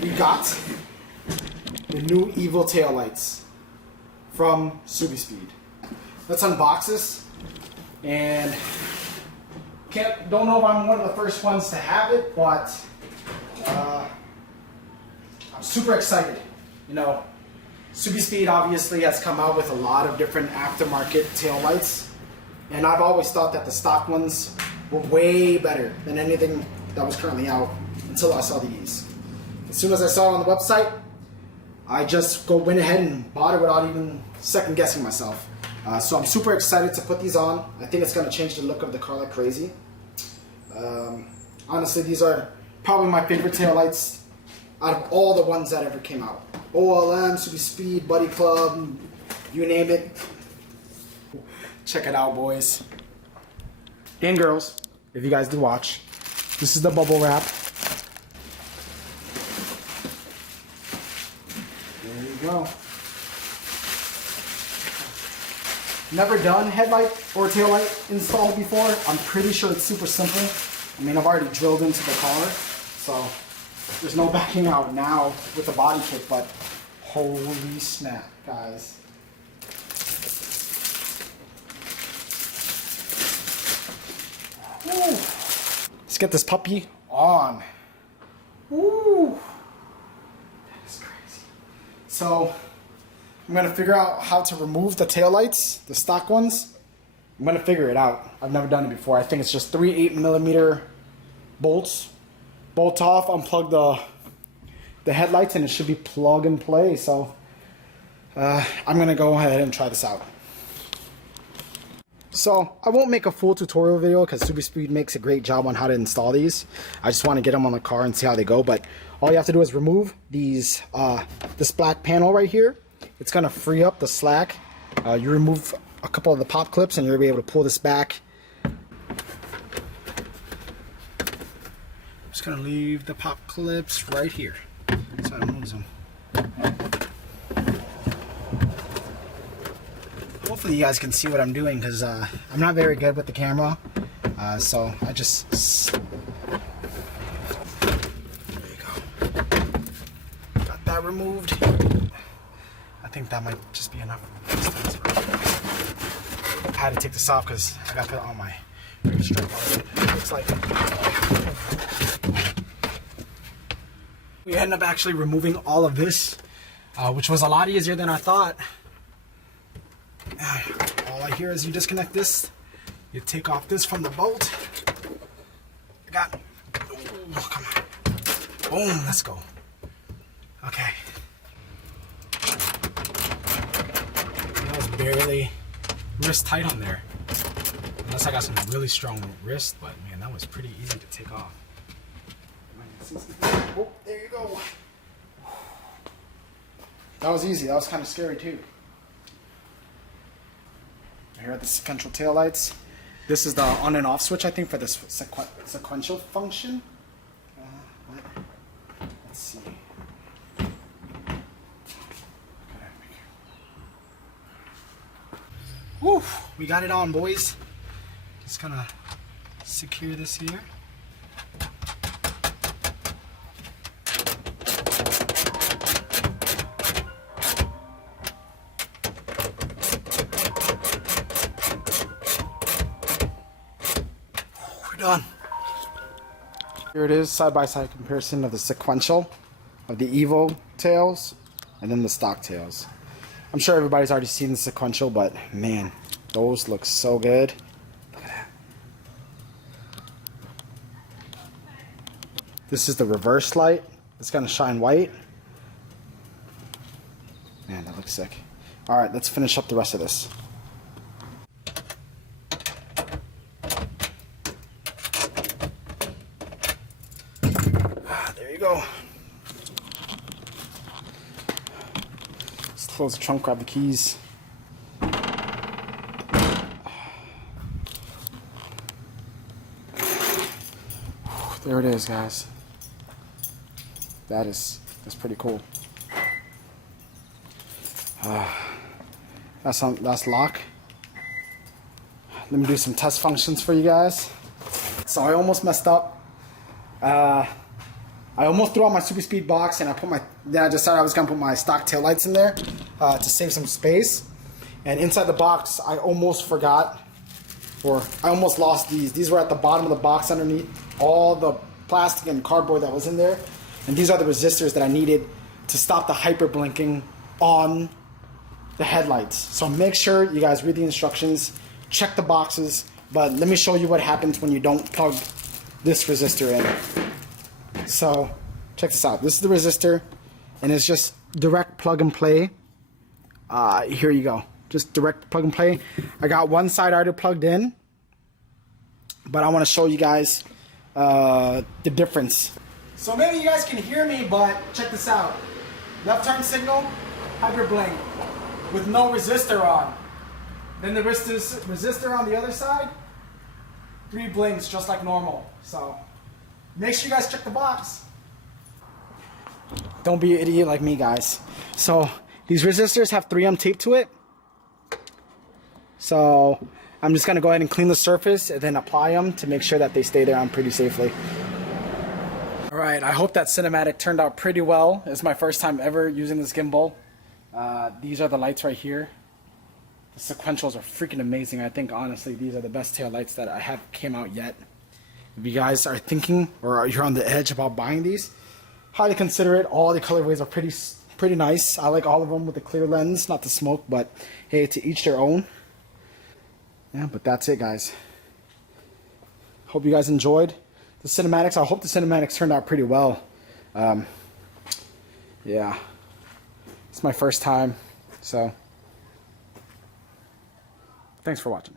we got the new Evo taillights from SubiSpeed. Let's unbox this. And don't know if I'm one of the first ones to have it, but I'm super excited. You know, SubiSpeed obviously has come out with a lot of different aftermarket taillights, and I've always thought that the stock ones were way better than anything that was currently out until I saw these. As soon as I saw it on the website, I just went ahead and bought it without even second guessing myself. So I'm super excited to put these on. I think it's going to change the look of the car like crazy. Honestly, these are probably my favorite taillights out of all the ones that ever came out. OLM, SubiSpeed, Buddy Club, you name it. Check it out, boys. And girls, if you guys do watch. This is the bubble wrap. There you go. Never done headlight or taillight install before. I'm pretty sure it's super simple. I mean, I've already drilled into the car, so there's no backing out now with the body kit, but holy snap, guys. Woo. Let's get this puppy on. Woo. That is crazy. So I'm gonna figure out how to remove the taillights, the stock ones. I'm gonna figure it out. I've never done it before. I think it's just 3 8mm bolts. Bolt off, unplug the headlights, and it should be plug and play. So I'm gonna go ahead and try this out. So I won't make a full tutorial video because SubiSpeed makes a great job on how to install these. I just want to get them on the car and see how they go. But all you have to do is remove these this black panel right here. It's gonna free up the slack. You remove a couple of the pop clips and you'll be able to pull this back. Just gonna leave the pop clips right here so I don't lose them. Hopefully you guys can see what I'm doing because I'm not very good with the camera. So I just... There you go. Got that removed. I think that might just be enough. I had to take this off because I got that on my strap already. Looks like we ended up actually removing all of this, which was a lot easier than I thought. All I hear is you disconnect this, you take off this from the bolt. I got, oh, come on, boom, let's go. Okay. That was barely wrist tight on there. Unless I got some really strong wrist, but man, that was pretty easy to take off. Oh, there you go. That was easy. That was kind of scary too. Here are the sequential taillights. This is the on and off switch, I think, for the sequential function. Let's see. Woo! We got it on, boys. Just gonna secure this here. Done. Here it is, side-by-side comparison of the sequential of the Evo tails and then the stock tails. I'm sure everybody's already seen the sequential, but man, those look so good. Look at that. This is the reverse light. It's gonna shine white. Man, that looks sick. All right, let's finish up the rest of this. Go. Let's close the trunk, grab the keys. There it is, guys. That's pretty cool. That's lock. Let me do some test functions for you guys. So I almost messed up. I almost threw out my SubiSpeed box, and then I decided I was gonna put my stock taillights in there to save some space. And inside the box, I almost forgot, or I almost lost these. These were at the bottom of the box underneath all the plastic and cardboard that was in there. And these are the resistors that I needed to stop the hyper blinking on the headlights. So make sure you guys read the instructions, check the boxes, but let me show you what happens when you don't plug this resistor in. So check this out. This is the resistor, and it's just direct plug and play. Here you go. Just direct plug and play. I got one side already plugged in, but I want to show you guys the difference. So maybe you guys can hear me, but check this out. Left turn signal, hyper blink with no resistor on. Then the resistor on the other side, 3 blinks just like normal. So make sure you guys check the box. Don't be an idiot like me, guys. So these resistors have 3M tape to it. So I'm just gonna go ahead and clean the surface and then apply them to make sure that they stay there on pretty safely. Alright, I hope that cinematic turned out pretty well. It's my first time ever using this gimbal. These are the lights right here. The sequentials are freaking amazing. I think honestly these are the best tail lights that I have came out yet. If you guys are thinking or you're on the edge about buying these, highly consider it. All the colorways are pretty nice. I like all of them with the clear lens, not the smoke, but hey, to each their own. Yeah, but that's it, guys. Hope you guys enjoyed the cinematics. I hope the cinematics turned out pretty well. Yeah, it's my first time, so thanks for watching.